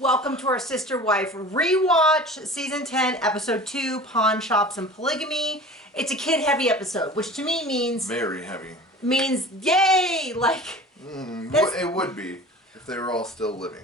Welcome to our Sister Wife rewatch, season 10, episode 2, Pawn Shops and Polygamy. It's a kid-heavy episode, which to me means... Very heavy. Means, yay! Like... It would be, if they were all still living.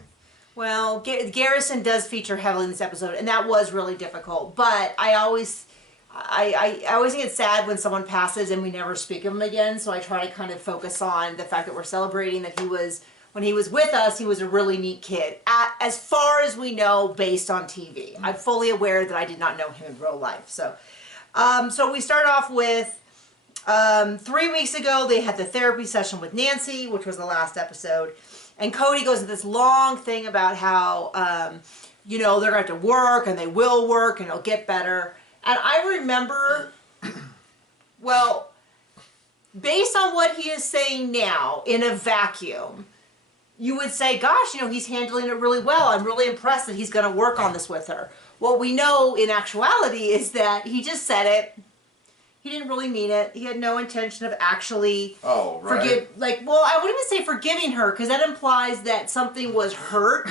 Well, Garrison does feature heavily in this episode, and that was really difficult. But I always think it's sad when someone passes and we never speak of him again, so I try to kind of focus on the fact that we're celebrating that he was... When he was with us, he was a really neat kid, as far as we know, based on TV. I'm fully aware that I did not know him in real life. So we start off with 3 weeks ago, they had the therapy session with Nancy, which was the last episode. And Cody goes into this long thing about how, they're going to have to work, and they will work, and it'll get better. And I remember, well, based on what he is saying now, in a vacuum, you would say, gosh, he's handling it really well. I'm really impressed that he's going to work on this with her. What we know in actuality is that he just said it. He didn't really mean it. He had no intention of actually I wouldn't even say forgiving her, because that implies that something was hurt.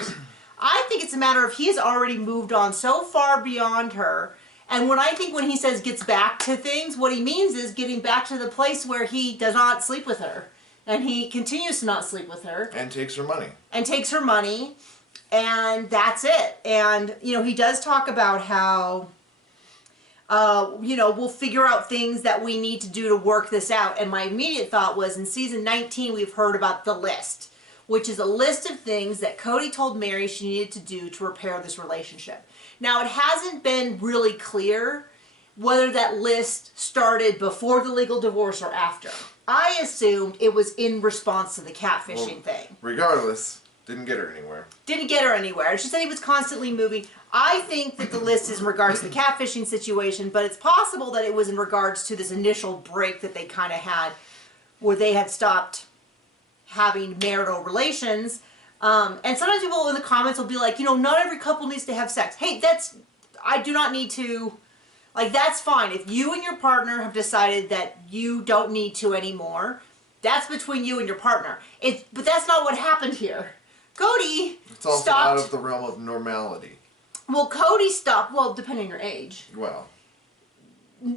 I think it's a matter of he's already moved on so far beyond her. And when he says gets back to things, what he means is getting back to the place where he does not sleep with her. And he continues to not sleep with her. And takes her money. And that's it. And, he does talk about how, we'll figure out things that we need to do to work this out. And my immediate thought was, in season 19, we've heard about the list, which is a list of things that Cody told Meri she needed to do to repair this relationship. Now, it hasn't been really clear whether that list started before the legal divorce or after. I assumed it was in response to the catfishing thing. Regardless, didn't get her anywhere. She said he was constantly moving. I think that the list is in regards to the catfishing situation, but it's possible that it was in regards to this initial break that they kind of had, where they had stopped having marital relations. And sometimes people in the comments will be like, not every couple needs to have sex. Hey, I do not need to... that's fine. If you and your partner have decided that you don't need to anymore, that's between you and your partner. But that's not what happened here. Cody It's also stopped, out of the realm of normality. Well, Cody stopped, depending on your age. Well.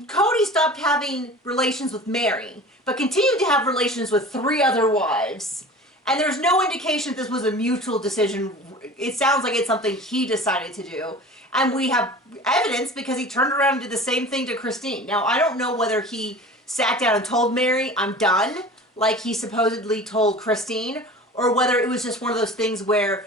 Cody stopped having relations with Meri, but continued to have relations with 3 other wives. And there's no indication that this was a mutual decision. It sounds like it's something he decided to do. And we have evidence because he turned around and did the same thing to Christine. Now, I don't know whether he sat down and told Meri, I'm done, like he supposedly told Christine, or whether it was just one of those things where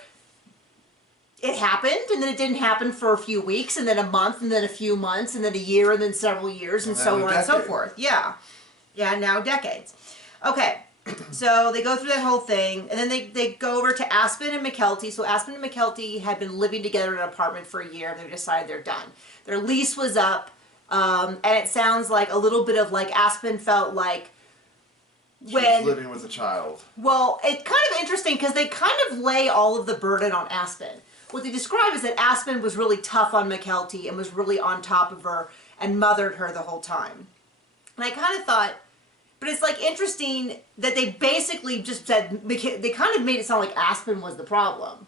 it happened, and then it didn't happen for a few weeks, and then a month, and then a few months, and then a year, and then several years, and so on and so forth. Yeah. Yeah, now decades. Okay. So they go through that whole thing, and then they go over to Aspen and Mykelti. So Aspen and Mykelti had been living together in an apartment for a year, and they decided they're done. Their lease was up, and it sounds like a little bit of Aspen felt like when... She was living with a child. Well, it's kind of interesting because they kind of lay all of the burden on Aspen. What they describe is that Aspen was really tough on Mykelti and was really on top of her and mothered her the whole time. And I kind of thought... But it's interesting that they basically just said, they kind of made it sound like Aspen was the problem.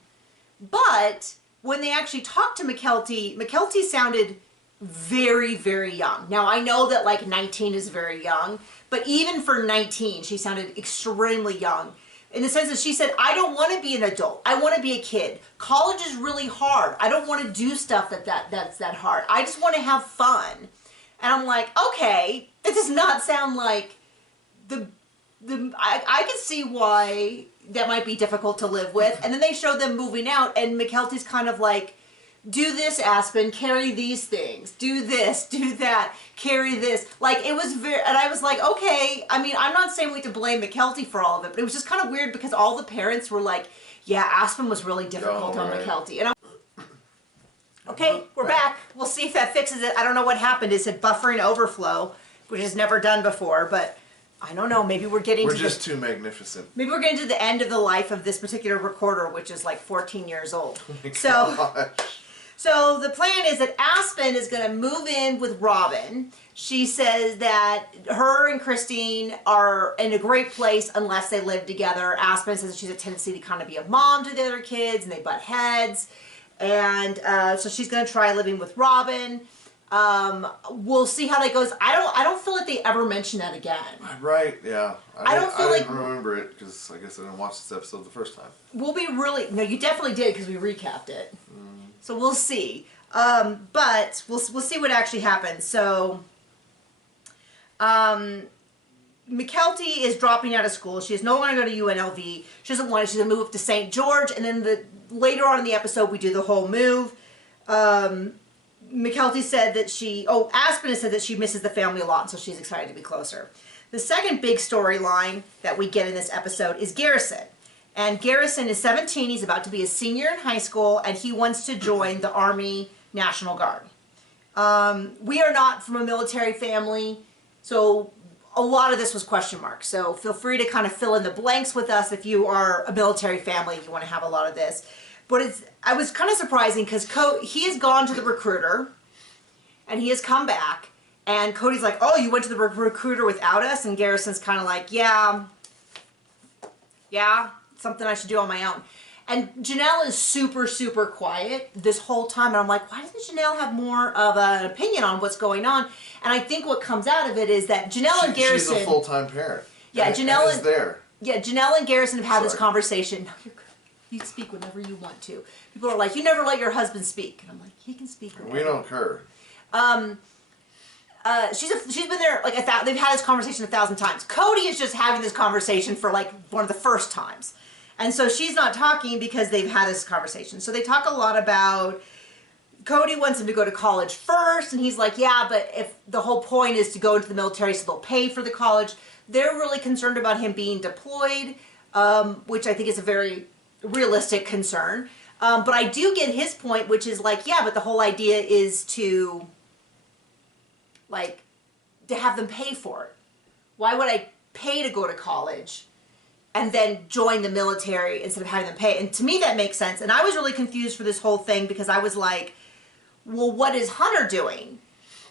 But when they actually talked to Mykelti sounded very, very young. Now, I know that 19 is very young, but even for 19, she sounded extremely young. In the sense that she said, I don't want to be an adult. I want to be a kid. College is really hard. I don't want to do stuff that's that hard. I just want to have fun. And I'm like, okay, that does not sound like... I can see why that might be difficult to live with. And then they show them moving out, and Mykelti's kind of like, do this, Aspen, carry these things, do this, do that, carry this. It was very, and I was like, okay, I mean, I'm not saying we have to blame Mykelti for all of it, but it was just kind of weird because all the parents were like, yeah, Aspen was really difficult on Mykelti. And okay, we're back. We'll see if that fixes it. I don't know what happened. It said buffering overflow, which is never done before, but I don't know. Maybe we're getting too magnificent. Maybe we're getting to the end of the life of this particular recorder, which is 14 years old. Oh my so, gosh. So the plan is that Aspen is going to move in with Robyn. She says that her and Christine are in a great place unless they live together. Aspen says she's a tendency to kind of be a mom to the other kids and they butt heads. And so she's going to try living with Robyn. We'll see how that goes. I don't feel like they ever mention that again. Right, yeah. I don't feel like... I didn't remember it because I guess I didn't watch this episode the first time. We'll be really... No, you definitely did because we recapped it. So we'll see. But we'll see what actually happens. So... Mykelti is dropping out of school. She is no longer going to UNLV. She doesn't want it. She's going to move up to St. George. And then later on in the episode, we do the whole move. Mykelti said that Aspen has said that she misses the family a lot, so she's excited to be closer. The second big storyline that we get in this episode is Garrison. And Garrison is 17. He's about to be a senior in high school, and he wants to join the Army National Guard. We are not from a military family. So a lot of this was question marks. So feel free to kind of fill in the blanks with us if you are a military family, if you want to have a lot of this. But I was kind of surprising because he has gone to the recruiter and he has come back and Cody's like, oh, you went to the recruiter without us? And Garrison's kind of like, yeah, something I should do on my own. And Janelle is super, super quiet this whole time. And I'm like, why doesn't Janelle have more of an opinion on what's going on? And I think what comes out of it is that Janelle and Garrison... She's a full-time parent. Yeah, Janelle is there. Yeah, Janelle and Garrison have had this conversation. No, you're good. You speak whenever you want to. People are like, you never let your husband speak. And I'm like, he can speak whenever. We don't care. She's been there like they've had this conversation 1,000 times. Cody is just having this conversation for like one of the first times. And so she's not talking because they've had this conversation. So they talk a lot about Cody wants him to go to college first. And he's like, yeah, but if the whole point is to go into the military so they'll pay for the college. They're really concerned about him being deployed, which I think is a very realistic concern. But I do get his point, which is like, yeah, but the whole idea is to have them pay for it. Why would I pay to go to college and then join the military instead of having them pay? And to me, that makes sense. And I was really confused for this whole thing because I was like, well, what is Hunter doing?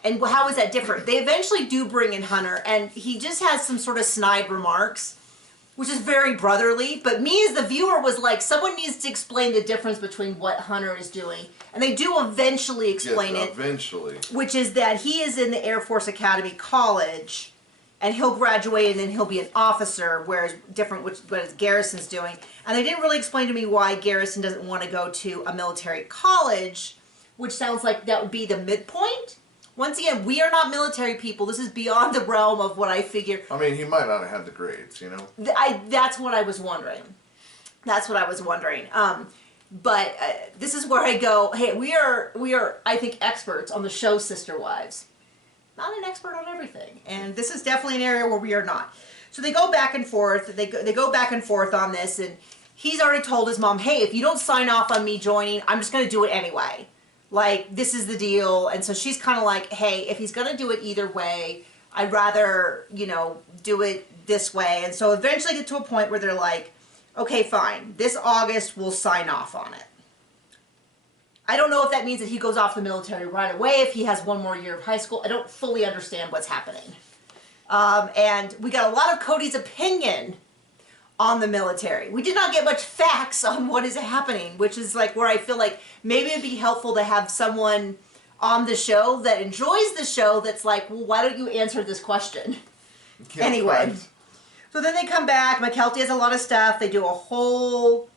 And how is that different? They eventually do bring in Hunter, and he just has some sort of snide remarks, which is very brotherly. But me as the viewer was like, someone needs to explain the difference between what Hunter is doing. And they do eventually explain it. Eventually. Which is that he is in the Air Force Academy College, and he'll graduate and then he'll be an officer, whereas what Garrison's doing. And they didn't really explain to me why Garrison doesn't want to go to a military college, which sounds like that would be the midpoint. Once again, we are not military people. This is beyond the realm of what I figure. I mean, he might not have had the grades, you know? That's what I was wondering. That's what I was wondering. But this is where I go, hey, we are, I think, experts on the show Sister Wives. Not an expert on everything. And this is definitely an area where we are not. So they go back and forth. They go back and forth on this. And he's already told his mom, hey, if you don't sign off on me joining, I'm just going to do it anyway. Like, this is the deal. And so she's kind of like, hey, if he's going to do it either way, I'd rather, do it this way. And so eventually get to a point where they're like, okay, fine. This August, we'll sign off on it. I don't know if that means that he goes off the military right away, if he has one more year of high school. I don't fully understand what's happening. And we got a lot of Cody's opinion on the military. We did not get much facts on what is happening, which is like where I feel like maybe it'd be helpful to have someone on the show that enjoys the show that's like, well, why don't you answer this question? Anyway. So then they come back. Mykelti has a lot of stuff. They do a whole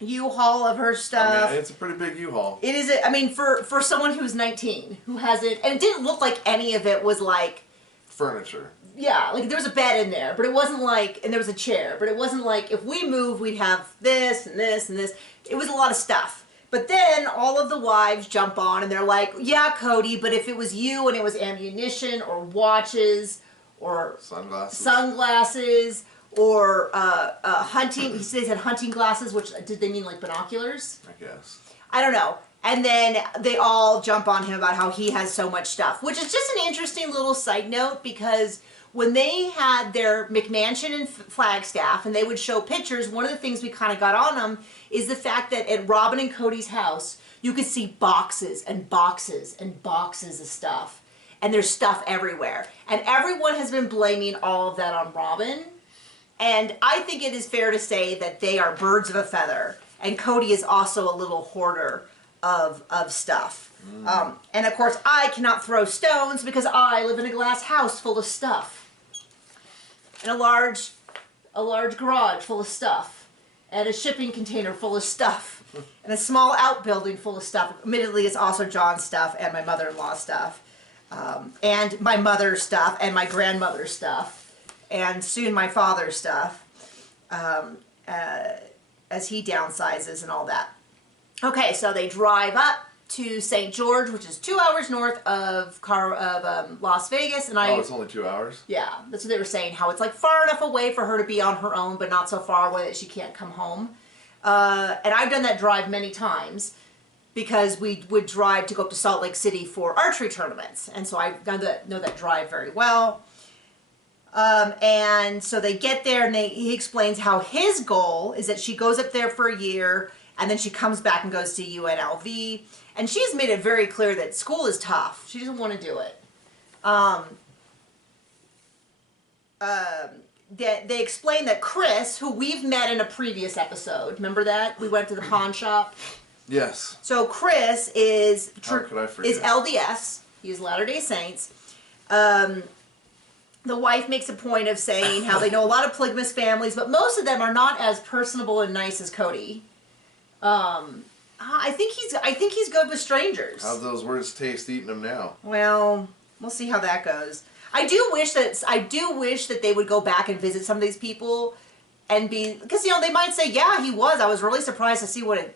U-Haul of her stuff. I mean, it's a pretty big U-Haul. It is, for someone who's 19, who hasn't, and it didn't look like any of it was like... furniture. Yeah, like there was a bed in there, but it wasn't like, and there was a chair, but it wasn't like if we move, we'd have this and this and this. It was a lot of stuff. But then all of the wives jump on and they're like, yeah, Cody, but if it was you and it was ammunition or watches or sunglasses or hunting, he said hunting glasses, which did they mean like binoculars? I guess. I don't know. And then they all jump on him about how he has so much stuff, which is just an interesting little side note because when they had their McMansion in Flagstaff and they would show pictures, one of the things we kind of got on them is the fact that at Robyn and Cody's house, you could see boxes and boxes and boxes of stuff. And there's stuff everywhere. And everyone has been blaming all of that on Robyn. And I think it is fair to say that they are birds of a feather. And Cody is also a little hoarder of stuff. And of course, I cannot throw stones because I live in a glass house full of stuff. And a large garage full of stuff. And a shipping container full of stuff. And a small outbuilding full of stuff. Admittedly, it's also John's stuff and my mother-in-law's stuff. And my mother's stuff and my grandmother's stuff. And soon my father's stuff. As he downsizes and all that. Okay, so they drive up to St. George, which is 2 hours north of Las Vegas. And it's only 2 hours? Yeah, that's what they were saying, how it's like far enough away for her to be on her own, but not so far away that she can't come home. And I've done that drive many times because we would drive to go up to Salt Lake City for archery tournaments. And so I know that drive very well. And so they get there and he explains how his goal is that she goes up there for a year and then she comes back and goes to UNLV. And she's made it very clear that school is tough. She doesn't want to do it. They explain that Chris, who we've met in a previous episode, remember that? We went to the pawn shop. Yes. So Chris is LDS. He is Latter-day Saints. The wife makes a point of saying how they know a lot of polygamous families, but most of them are not as personable and nice as Cody. I think he's good with strangers. How's those words taste eating them now? Well, we'll see how that goes. I do wish that they would go back and visit some of these people and because they might say, yeah, he was. I was really surprised to see what a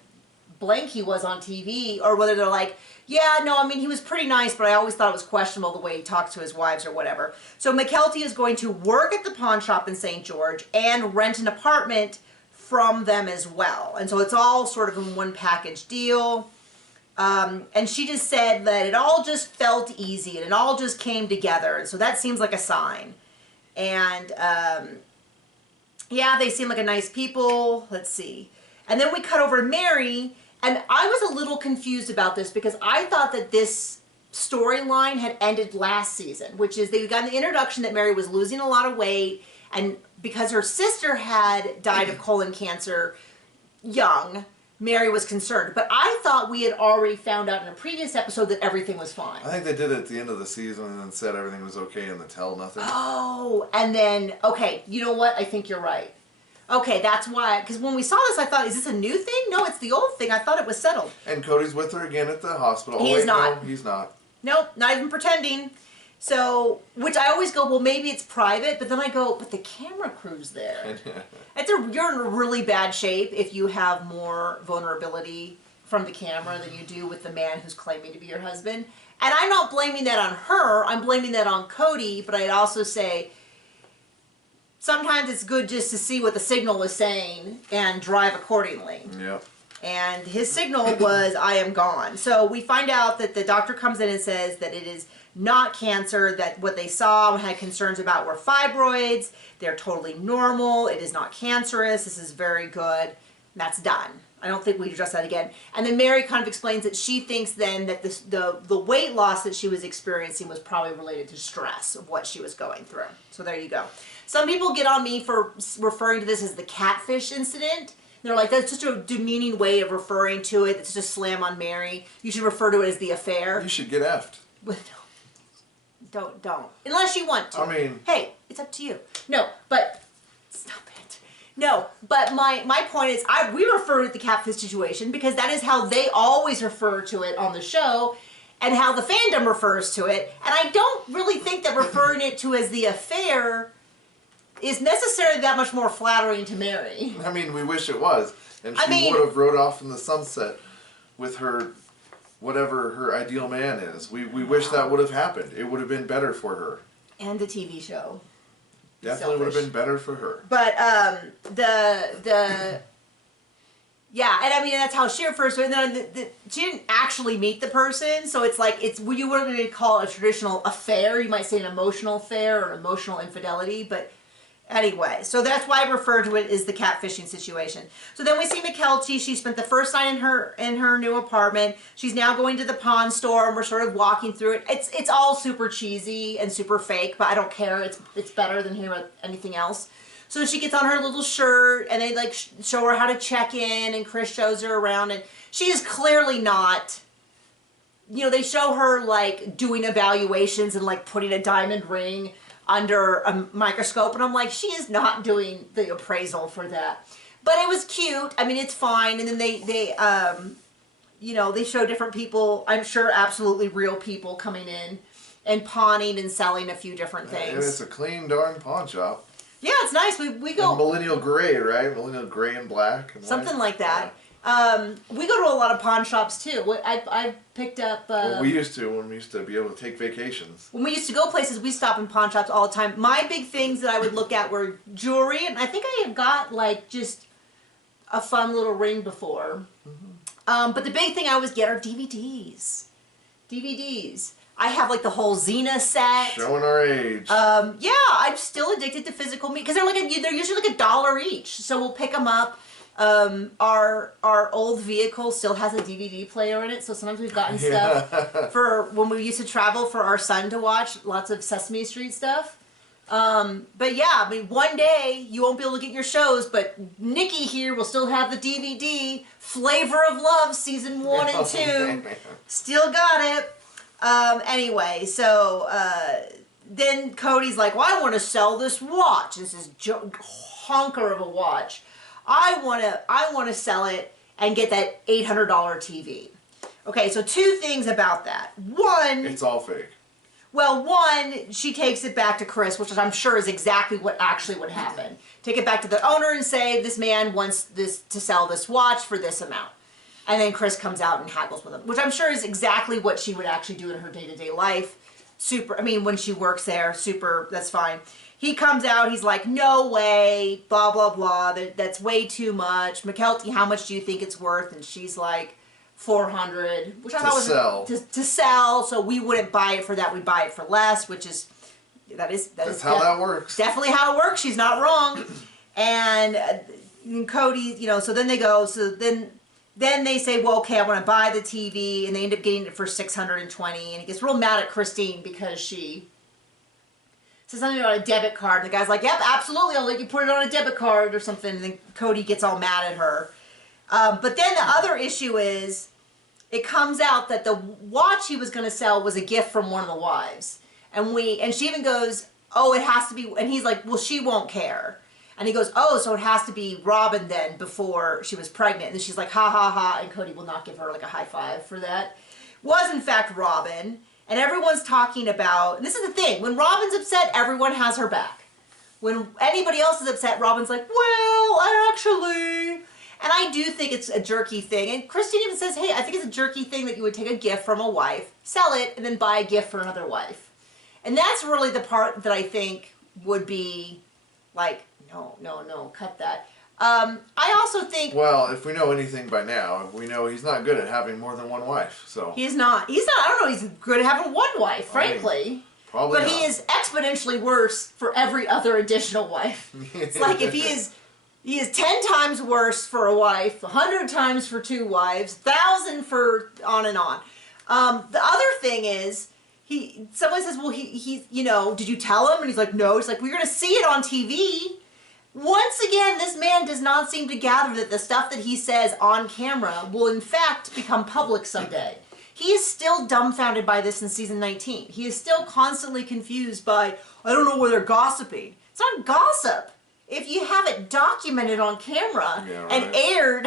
blank he was on TV, or whether they're like, yeah, no, I mean, he was pretty nice, but I always thought it was questionable the way he talked to his wives or whatever. So Mykelti is going to work at the pawn shop in St. George and rent an apartment from them as well. And so it's all sort of in one package deal. And she just said that it all just felt easy and it all just came together. And so that seems like a sign. And yeah, they seem like a nice people. Let's see. And then we cut over to Meri. And I was a little confused about this because I thought that this storyline had ended last season, which is they got an introduction that Meri was losing a lot of weight, and because her sister had died of colon cancer young, Meri was concerned. But I thought we had already found out in a previous episode that everything was fine. I think they did it at the end of the season and then said everything was okay in the tell nothing. Oh, and then, okay, you know what? I think you're right. Okay, that's why, because when we saw this, I thought, is this a new thing? No, it's the old thing. I thought it was settled. And Cody's with her again at the hospital. He is not. No, he's not. Nope, not even pretending. So, which I always go, well, maybe it's private, but then I go, but the camera crew's there. You're in really bad shape if you have more vulnerability from the camera than you do with the man who's claiming to be your husband. And I'm not blaming that on her, I'm blaming that on Cody, but I'd also say, sometimes it's good just to see what the signal is saying and drive accordingly. Yep. And his signal was, I am gone. So we find out that the doctor comes in and says that it is not cancer, that what they saw and had concerns about were fibroids. They're totally normal. It is not cancerous. This is very good. That's done. I don't think we address that again. And then Meri kind of explains that she thinks then that the weight loss that she was experiencing was probably related to stress of what she was going through. So there you go. Some people get on me for referring to this as the catfish incident. They're like, that's just a demeaning way of referring to it. It's just slam on Meri. You should refer to it as the affair. You should get effed. Don't. Unless you want to. I mean... Hey, it's up to you. No, but... Stop it. No, but my point is, we refer to it the catfish situation because that is how they always refer to it on the show and how the fandom refers to it. And I don't really think that referring it to as the affair is necessarily that much more flattering to Meri. I mean, we wish it was. And she would have rode off in the sunset with her, whatever her ideal man is. We wish that would have happened. It would have been better for her. And the TV show. Definitely would have been better for her. But Yeah, and I mean that's how she refers to it. And then she didn't actually meet the person, so it's like it's what you wouldn't call it a traditional affair. You might say an emotional affair or emotional infidelity, but anyway, so that's why I refer to it as the catfishing situation. So then we see Mykelti. She spent the first night in her new apartment. She's now going to the pawn store, and we're sort of walking through it. It's all super cheesy and super fake, but I don't care. It's better than hearing about anything else. So she gets on her little shirt, and they like show her how to check in, and Chris shows her around, and she is clearly not. You know, they show her like doing evaluations and like putting a diamond ring under a microscope, and I'm like, she is not doing the appraisal for that. But it was cute. I mean, it's fine. And then they you know, they show different people, I'm sure absolutely real people coming in and pawning and selling a few different things. And it's a clean darn pawn shop. Yeah, it's nice. We go... And millennial gray, right? Millennial gray and black. And something white. like that. Yeah. We go to a lot of pawn shops too. I picked up... well, we used to when we used to be able to take vacations. When we used to go places, we stop in pawn shops all the time. My big things that I would look at were jewelry, and I think I have got like just a fun little ring before. Mm-hmm. But the big thing I always get are DVDs. DVDs. I have like the whole Xena set. Showing our age. Yeah, I'm still addicted to physical media because they're usually like $1 each. So we'll pick them up. Our old vehicle still has a DVD player in it, so sometimes we've gotten stuff for when we used to travel for our son to watch, lots of Sesame Street stuff. But yeah, I mean, one day you won't be able to get your shows, but Nikki here will still have the DVD, Flavor of Love, season 1 and 2. Still got it. Anyway, so then Cody's like, well, I want to sell this watch. This is honker of a watch. I want to sell it and get that $800 TV. Okay, so two things about that. One, it's all fake. Well, one, she takes it back to Chris, which I'm sure is exactly what actually would happen. Take it back to the owner and say, this man wants this to sell this watch for this amount. And then Chris comes out and haggles with him, which I'm sure is exactly what she would actually do in her day-to-day life. Super, I mean, when she works there, super, that's fine. He comes out, he's like, no way, blah, blah, blah, that's way too much. Mykelti, how much do you think it's worth? And she's like, 400, which I thought was to sell, so we wouldn't buy it for that, we'd buy it for less, which is, that's how that works. Definitely how it works, she's not wrong. And Cody, you know, so then they go, so then they say, well, okay, I want to buy the TV, and they end up getting it for $620, and he gets real mad at Christine because she says something about a debit card, and the guy's like, yep, absolutely, I'll let you put it on a debit card or something, and then Cody gets all mad at her. But then the other issue is, it comes out that the watch he was going to sell was a gift from one of the wives. And she even goes, oh, it has to be, and he's like, well, she won't care. And he goes, oh, so it has to be Robyn then before she was pregnant. And she's like, ha, ha, ha, and Cody will not give her like a high five for that. Was in fact Robyn, and everyone's talking about, and this is the thing, when Robyn's upset, everyone has her back. When anybody else is upset, Robyn's like, well, actually... And I do think it's a jerky thing. And Christine even says, hey, I think it's a jerky thing that you would take a gift from a wife, sell it, and then buy a gift for another wife. And that's really the part that I think would be like, no, cut that. I also think... Well, if we know anything by now, we know he's not good at having more than one wife, so... He's not, I don't know, he's good at having one wife, frankly. I mean, probably but not. He is exponentially worse for every other additional wife. It's like if he is 10 times worse for a wife, 100 times for 2 wives, 1,000 for on and on. The other thing is, someone says, well, he's, you know, did you tell him? And he's like, no. He's like, we're going to see it on TV. Once again, this man does not seem to gather that the stuff that he says on camera will in fact become public someday. He is still dumbfounded by this in season 19. He is still constantly confused by, I don't know where they're gossiping. It's not gossip. If you have it documented on camera and aired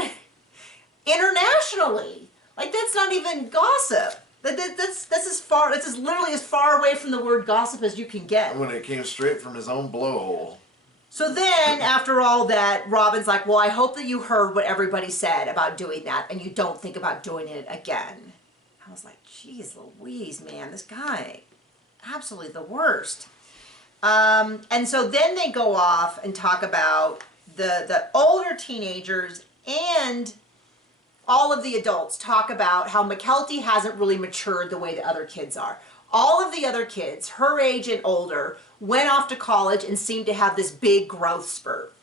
internationally, like that's not even gossip. That's literally as far away from the word gossip as you can get. When it came straight from his own blowhole. So then, after all that, Robyn's like, well, I hope that you heard what everybody said about doing that and you don't think about doing it again. I was like, geez Louise, man, this guy, absolutely the worst. And so then they go off and talk about the older teenagers and all of the adults talk about how Mykelti hasn't really matured the way the other kids are. All of the other kids, her age and older, went off to college and seemed to have this big growth spurt.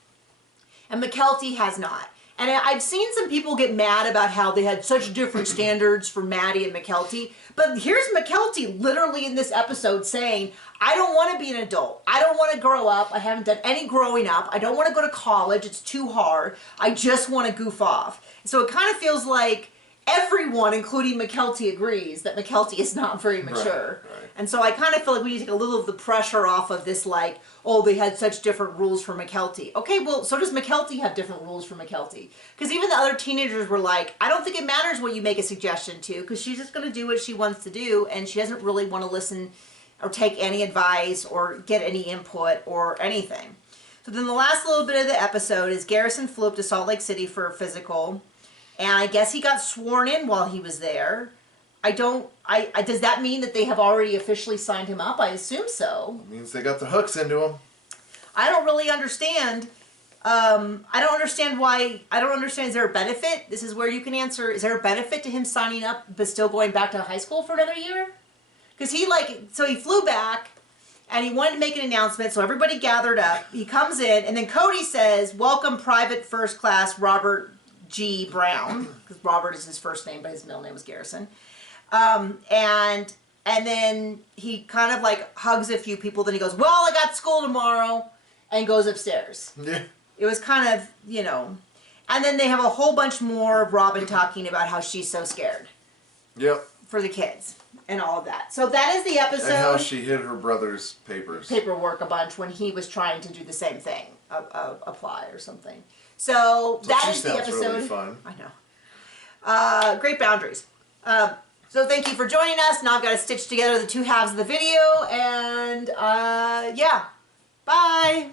And Mykelti has not. And I've seen some people get mad about how they had such different standards for Maddie and Mykelti. But here's Mykelti literally in this episode saying, I don't want to be an adult. I don't want to grow up. I haven't done any growing up. I don't want to go to college. It's too hard. I just want to goof off. So it kind of feels like everyone, including Mykelti, agrees that Mykelti is not very mature. Right. And so I kind of feel like we need to take a little of the pressure off of this, like, oh, they had such different rules for Mykelti. Okay, well, so does Mykelti have different rules for Mykelti? Because even the other teenagers were like, I don't think it matters what you make a suggestion to, because she's just going to do what she wants to do, and she doesn't really want to listen or take any advice or get any input or anything. So then the last little bit of the episode is Garrison flew up to Salt Lake City for a physical, and I guess he got sworn in while he was there. Does that mean that they have already officially signed him up? I assume so. It means they got the hooks into him. I don't really understand. I don't understand why. I don't understand. Is there a benefit? This is where you can answer. Is there a benefit to him signing up but still going back to high school for another year? Because he flew back and he wanted to make an announcement, so everybody gathered up. He comes in, and then Cody says, "Welcome, Private First Class Robert G. Brown," because Robert is his first name, but his middle name was Garrison. And then he kind of like hugs a few people. Then he goes, "Well, I got school tomorrow," and goes upstairs. Yeah. It was kind of, and then they have a whole bunch more of Robyn talking about how she's so scared. Yep. For the kids and all of that. So that is the episode. And how she hid her brother's paperwork a bunch when he was trying to do the same thing, apply or something. So that is the episode. Really fun. I know. Great boundaries. So thank you for joining us. Now I've got to stitch together the two halves of the video, and yeah, bye.